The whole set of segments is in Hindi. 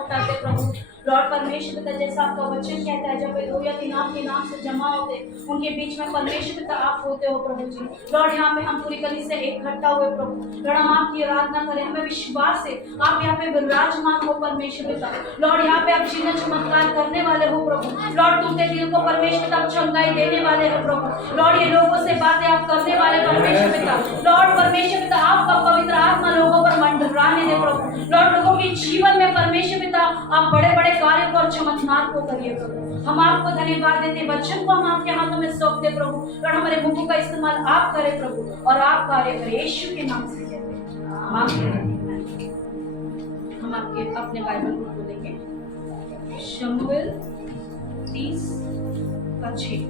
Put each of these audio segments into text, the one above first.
उठाते प्रभु। लॉर्ड परमेश्वर पिता, जैसा आपका वचन कहता है, जब वे 2 या 3 आपके नाम से जमा होते उनके बीच में परमेश्वर पिता आप होते हो प्रभु जी। लॉर्ड यहाँ पे हम पूरी गली से इकट्ठा हुए प्रभु। लॉर्ड हम आपकी आराधना करें, हमें विश्वास है आप यहाँ पे विराजमान हो परमेश्वर पिता। लॉर्ड यहाँ पे आप चिन्ह चमत्कार करने वाले हो प्रभु। लॉर्ड टूटे दिल को परमेश्वर पिता आप चंगाई देने वाले हो प्रभु। लॉर्ड ये लोगों से बातें आप करने वाले परमेश्वर पिता। लॉर्ड परमेश्वर पिता आपका पवित्र आत्मा लोगों पर मंडराने दे प्रभु। लॉर्ड लोगों के जीवन में परमेश्वर पिता आप बड़े बड़े कार्यों को और चमत्कार को करिए प्रभु। हम आपको धन्यवाद देते, वचन को हम आपके हाथों में सौंप दे प्रभु। लॉर्ड हमारे मुंह का इस्तेमाल आप करें प्रभु और आप कार्य करें, यीशु के नाम से कहते हैं हम आपके अपने बाइबल को खोलेंगे शमूएल 30:6।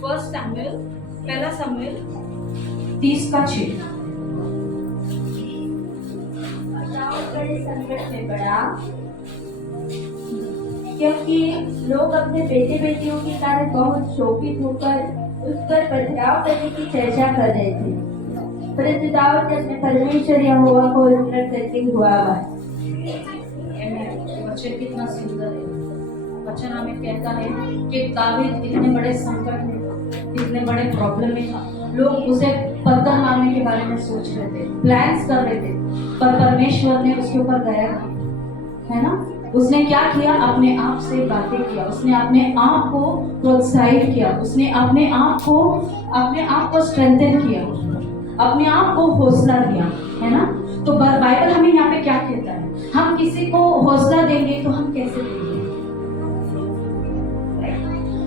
फर्स्ट सैमुएल, पहला शमूएल 30:6। बड़े संकट में पड़ा क्योंकि लोग अपने बेटे बेटियों के कारण बहुत शोकित होकर उस पर पथराव करने की चर्चा कर रहे थे। परंतु दाऊद ने अपने परमेश्वर यहोवा को स्मरण करके हुआ वचन कितना सुंदर है। वचन हमें कहता है कि दाऊद इतने बड़े संकट में था, इतने बड़े प्रॉब्लम में था, लोग उसे पत्थर मारने के बारे में सोच रहे थे, प्लान्स कर रहे थे, पर परमेश्वर ने उसके ऊपर दया की, है ना। उसने क्या किया, अपने आप से बातें किया, उसने अपने आप को प्रोत्साहित किया, उसने अपने आप को स्ट्रेंथन किया, अपने आप को हौसला दिया, है ना। तो बाइबल हमें यहाँ पे क्या कहता है, हम किसी को हौसला देंगे तो हम कैसे देंगे?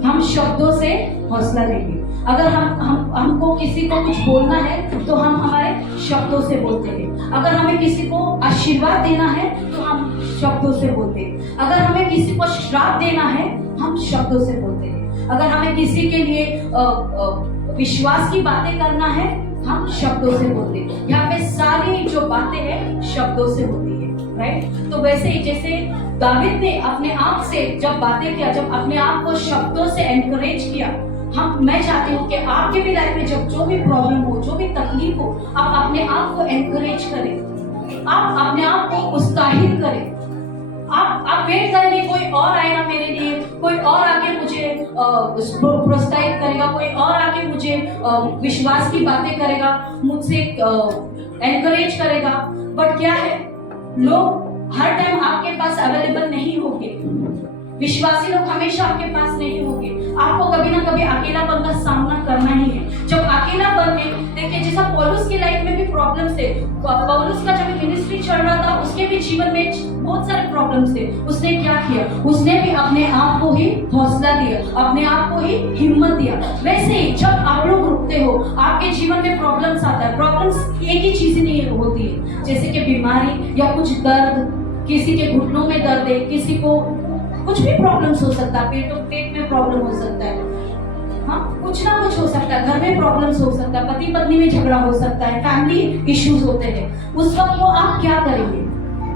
हम शब्दों से हौसला देंगे। अगर हमको किसी को कुछ बोलना है तो हम हमारे शब्दों से बोलते हैं। अगर हमें किसी को आशीर्वाद देना है तो हम शब्दों से बोलते हैं। अगर हमें किसी को श्राप देना है हम शब्दों से बोलते हैं। अगर हमें किसी के लिए विश्वास की बातें करना है हम शब्दों से बोलते हैं। यहाँ पे सारी जो बातें हैं शब्दों से होती है, राइट। तो वैसे ही जैसे दाऊद ने अपने आप से जब बातें किया, जब अपने आप को शब्दों से एनकरेज किया, मैं चाहती हूँ कि आपके भी लाइफ में जब जो भी प्रॉब्लम हो, जो भी तकलीफ हो, आप अपने आप को एनकरेज करें, आप अपने आप को उत्साहित करें। आप वेट करेंगे कोई और आएगा मेरे लिए, कोई और आके मुझे प्रोत्साहित करेगा, कोई और आके मुझे विश्वास की बातें करेगा, मुझसे एनकरेज करेगा। बट क्या है, लोग हर टाइम आपके पास अवेलेबल नहीं होंगे। विश्वासी लोग हमेशा आपके पास नहीं होंगे। आपको कभी ना कभी अकेलापन का सामना करना ही है। जब अकेलापन में देखिए, जैसा पौलुस की लाइफ में भी प्रॉब्लम्स थे, पौलुस का जब मिनिस्ट्री चल रहा था उसके भी जीवन में बहुत सारे प्रॉब्लम्स थे। उसने क्या किया, उसने भी अपने आप को ही हौसला दिया, अपने आप को ही हिम्मत दिया। वैसे ही जब आप लोग रुकते हो, आपके जीवन में प्रॉब्लम्स आता है, प्रॉब्लम्स एक ही चीज नहीं होती है, जैसे कि बीमारी या कुछ दर्द, किसी के घुटनों में दर्द है, किसी को कुछ भी प्रॉब्लम्स हो सकता है, पेट में प्रॉब्लम हो सकता है, हाँ कुछ ना कुछ हो सकता है, घर में प्रॉब्लम्स हो सकता है, पति पत्नी में झगड़ा हो सकता है, फैमिली इश्यूज होते हैं। उस वक्त वो आप क्या करेंगे,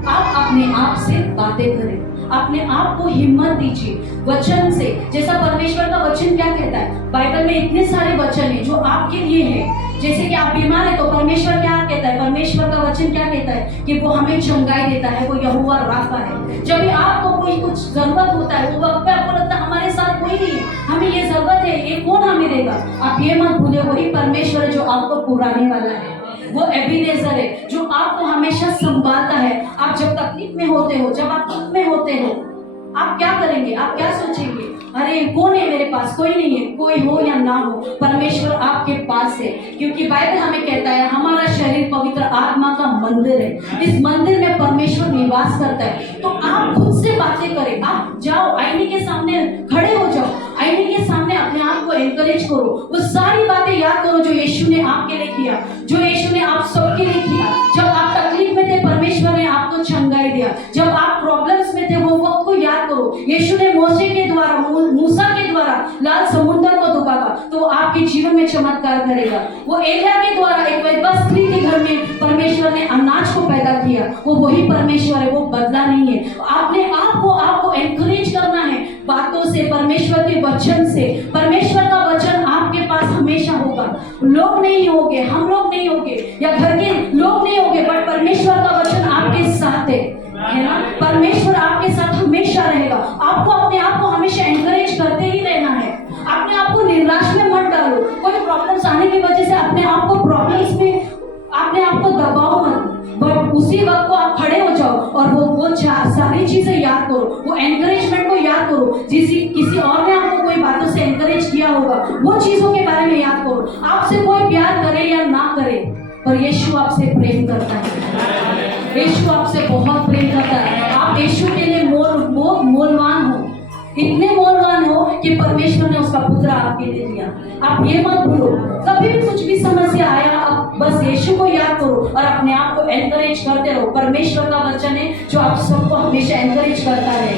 आप अपने आप से बातें करें, अपने आप को हिम्मत दीजिए वचन से। जैसा परमेश्वर का वचन क्या कहता है, बाइबल में इतने सारे वचन है जो आपके लिए है। जैसे कि आप बीमार है तो परमेश्वर क्या कहता है, परमेश्वर का वचन क्या कहता है कि वो हमें चंगाई देता है, वो यहोवा राफा है। जब भी आपको कोई कुछ जरूरत होता है, वो वक्त पे आपको लगता है हमारे साथ कोई नहीं है, हमें ये जरूरत है, ये कौन हमें देगा, आप ये मत भूले, वही परमेश्वर है जो आपको पुराने वाला है, वो एबीनेजर है जो आपको हमेशा संभालता है। आप जब तकलीफ में होते हो, जब आप दुख में होते हो, आप क्या करेंगे, आप क्या सोचेंगे, अरे कौन है मेरे पास, कोई नहीं है। कोई हो या ना हो, परमेश्वर आपके पास है, क्योंकि बाइबल हमें कहता है हमारा शरीर पवित्र आत्मा का मंदिर है। इस मंदिर में परमेश्वर निवास करता है। तो आप खुद से बातें करें, आप जाओ आईने के सामने खड़े हो जाओ, आईने के सामने अपने आप को एनकरेज करो, वो सारी बातें याद करो जो यीशु ने आपके लिए किया, जो यीशु ने आप सबके लिए किया। जब आप तकलीफ में थे परमेश्वर ने आपको चंगाई दिया, जब आप प्रॉब्लम्स में थे वो वक्त को याद करो। यीशु ने मोसे के द्वारा, मूसा के द्वारा लाल समुद्र को दुबागा, तो वो आपके जीवन में चमत्कार करेगा। वो एलिया के द्वारा एक विधवा स्त्री के घर में परमेश्वर ने अनाज को पैदा किया, वो वही परमेश्वर है, वो बदला नहीं है। आपने आपको एनकरेज करना है बातों से, परमेश्वर के वचन से। परमेश्वर का वचन आपके पास हमेशा होगा। लोग नहीं होंगे, हम लोग नहीं होंगे, या घर के लोग नहीं होंगे, बट परमेश्वर का वचन आपके साथ है। है ना। परमेश्वर आपके साथ हमेशा रहेगा। आपको अपने आप को हमेशा एनकरेज करते ही रहना है। अपने आप को निराश में मत डालो। कोई प्रॉब्लम्स आने की वजह से अपने आप को प्रॉब्लम्स में अपने आप को दबाओ मत, बट उसी वक्त को आप खड़े हो जाओ और वो सारी चीजें याद करो, वो एनकरेजमेंट को याद करो। किसी और ने आपको कोई बातों से एनकरेज किया होगा, वो चीजों के बारे में याद करो। आपसे कोई प्यार करे या ना करे, पर यीशु आपसे प्रेम करता है। यीशु आपसे बहुत प्रेम करता है। आप यीशु के लिए मोलवान हो, इतने मोलवान हो कि परमेश्वर ने उसका पुत्र आपके लिए दिया। आप ये मत भूलो, कभी भी कुछ भी समस्या आया, आप बस यीशु को याद करो और अपने आप को एनकरेज करते रहो। परमेश्वर का वचन है जो आप सबको हमेशा एनकरेज करता है।